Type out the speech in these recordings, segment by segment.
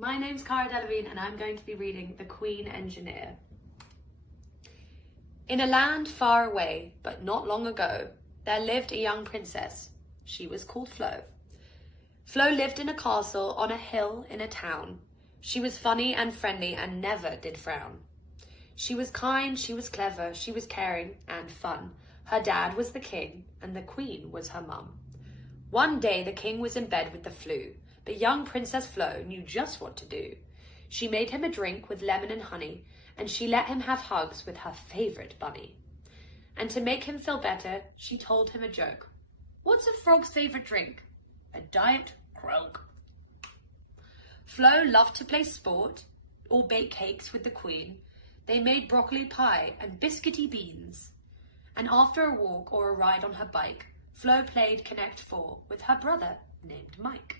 My name's Cara Delevingne and I'm going to be reading The Queen Engineer. In a land far away, but not long ago, there lived a young princess. She was called Flo. Flo lived in a castle on a hill in a town. She was funny and friendly and never did frown. She was kind, she was clever, she was caring and fun. Her dad was the king and the queen was her mum. One day the king was in bed with the flu, but young Princess Flo knew just what to do. She made him a drink with lemon and honey, and she let him have hugs with her favourite bunny. And to make him feel better, she told him a joke. What's a frog's favourite drink? A Diet Coke. Flo loved to play sport or bake cakes with the queen. They made broccoli pie and biscuity beans. And after a walk or a ride on her bike, Flo played Connect 4 with her brother named Mike.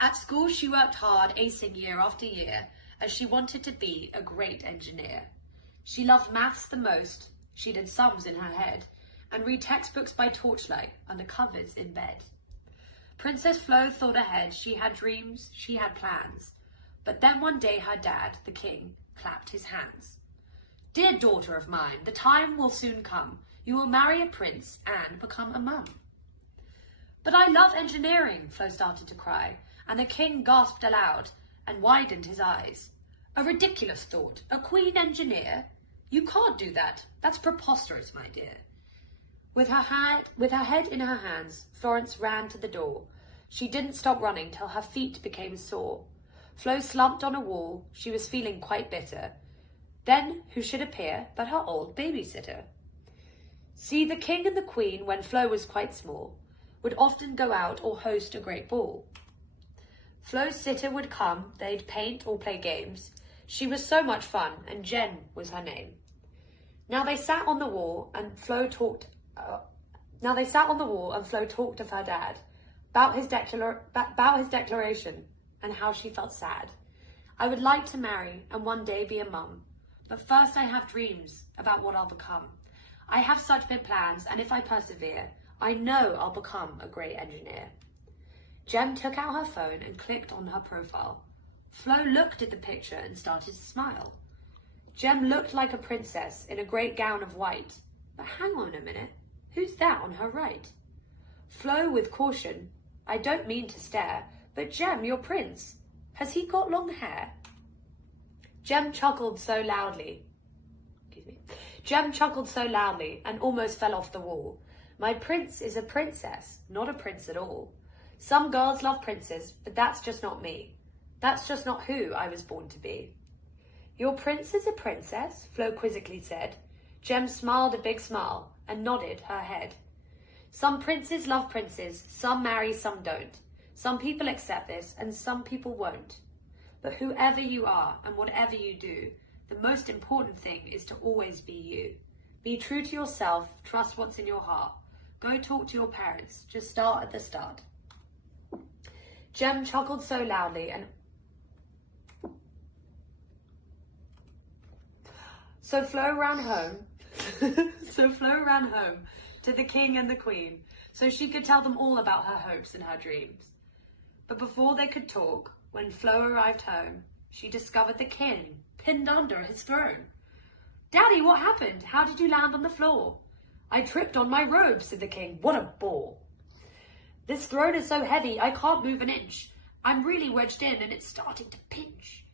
At school she worked hard, acing year after year, as she wanted to be a great engineer. She loved maths the most, she did sums in her head, and read textbooks by torchlight under covers in bed. Princess Flo thought ahead, she had dreams, she had plans. But then one day her dad, the king, clapped his hands. Dear daughter of mine, the time will soon come. You will marry a prince and become a mum. But I love engineering, Flo started to cry, and the king gasped aloud and widened his eyes. A ridiculous thought, a queen engineer? You can't do that. That's preposterous, my dear. With her head in her hands, Florence ran to the door. She didn't stop running till her feet became sore. Flo slumped on a wall. She was feeling quite bitter. Then who should appear but her old babysitter? See, the king and the queen, when Flo was quite small, would often go out or host a great ball. Flo's sitter would come, they'd paint or play games. She was so much fun, and Jen was her name. Now they sat on the wall, and Flo talked of her dad, about his declaration, and how she felt sad. I would like to marry and one day be a mum, but first I have dreams about what I'll become. I have such big plans, and if I persevere, I know I'll become a great engineer. Jem took out her phone and clicked on her profile. Flo looked at the picture and started to smile. Jem looked like a princess in a great gown of white. But hang on a minute, who's that on her right? Flo with caution, I don't mean to stare, but Jem, your prince, has he got long hair? Jem chuckled so loudly and almost fell off the wall. My prince is a princess, not a prince at all. Some girls love princes, but that's just not me. That's just not who I was born to be. Your prince is a princess, Flo quizzically said. Jem smiled a big smile and nodded her head. Some princes love princes, some marry, some don't. Some people accept this and some people won't. But whoever you are and whatever you do, the most important thing is to always be you. Be true to yourself, trust what's in your heart. Go talk to your parents, just start at the start. Jem chuckled so loudly and so Flo ran home to the king and the queen so she could tell them all about her hopes and her dreams. But before they could talk, when Flo arrived home, she discovered the king pinned under his throne. Daddy, what happened? How did you land on the floor? I tripped on my robe, said the king. What a bore. This throne is so heavy, I can't move an inch. I'm really wedged in and it's starting to pinch.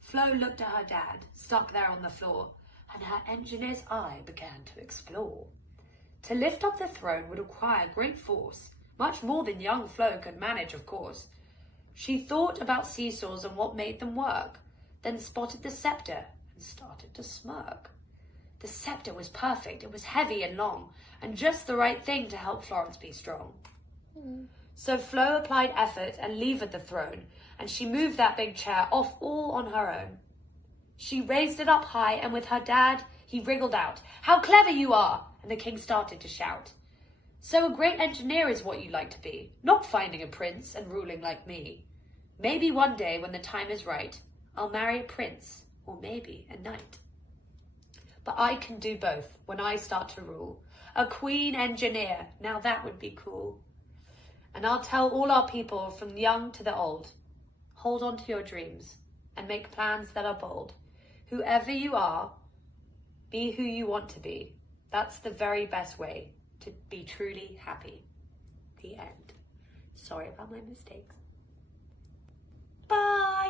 Flo looked at her dad, stuck there on the floor, and her engineer's eye began to explore. To lift up the throne would require great force, much more than young Flo could manage, of course. She thought about seesaws and what made them work, then spotted the scepter and started to smirk. The scepter was perfect, it was heavy and long, and just the right thing to help Florence be strong. So Flo applied effort and levered the throne, and she moved that big chair off all on her own. She raised it up high, and with her dad, he wriggled out. How clever you are! And the king started to shout. So a great engineer is what you like to be, not finding a prince and ruling like me. Maybe one day, when the time is right, I'll marry a prince, or maybe a knight. But I can do both when I start to rule. A queen engineer, now that would be cool. And I'll tell all our people, from young to the old, hold on to your dreams and make plans that are bold. Whoever you are, be who you want to be. That's the very best way to be truly happy. The end. Sorry about my mistakes. Bye!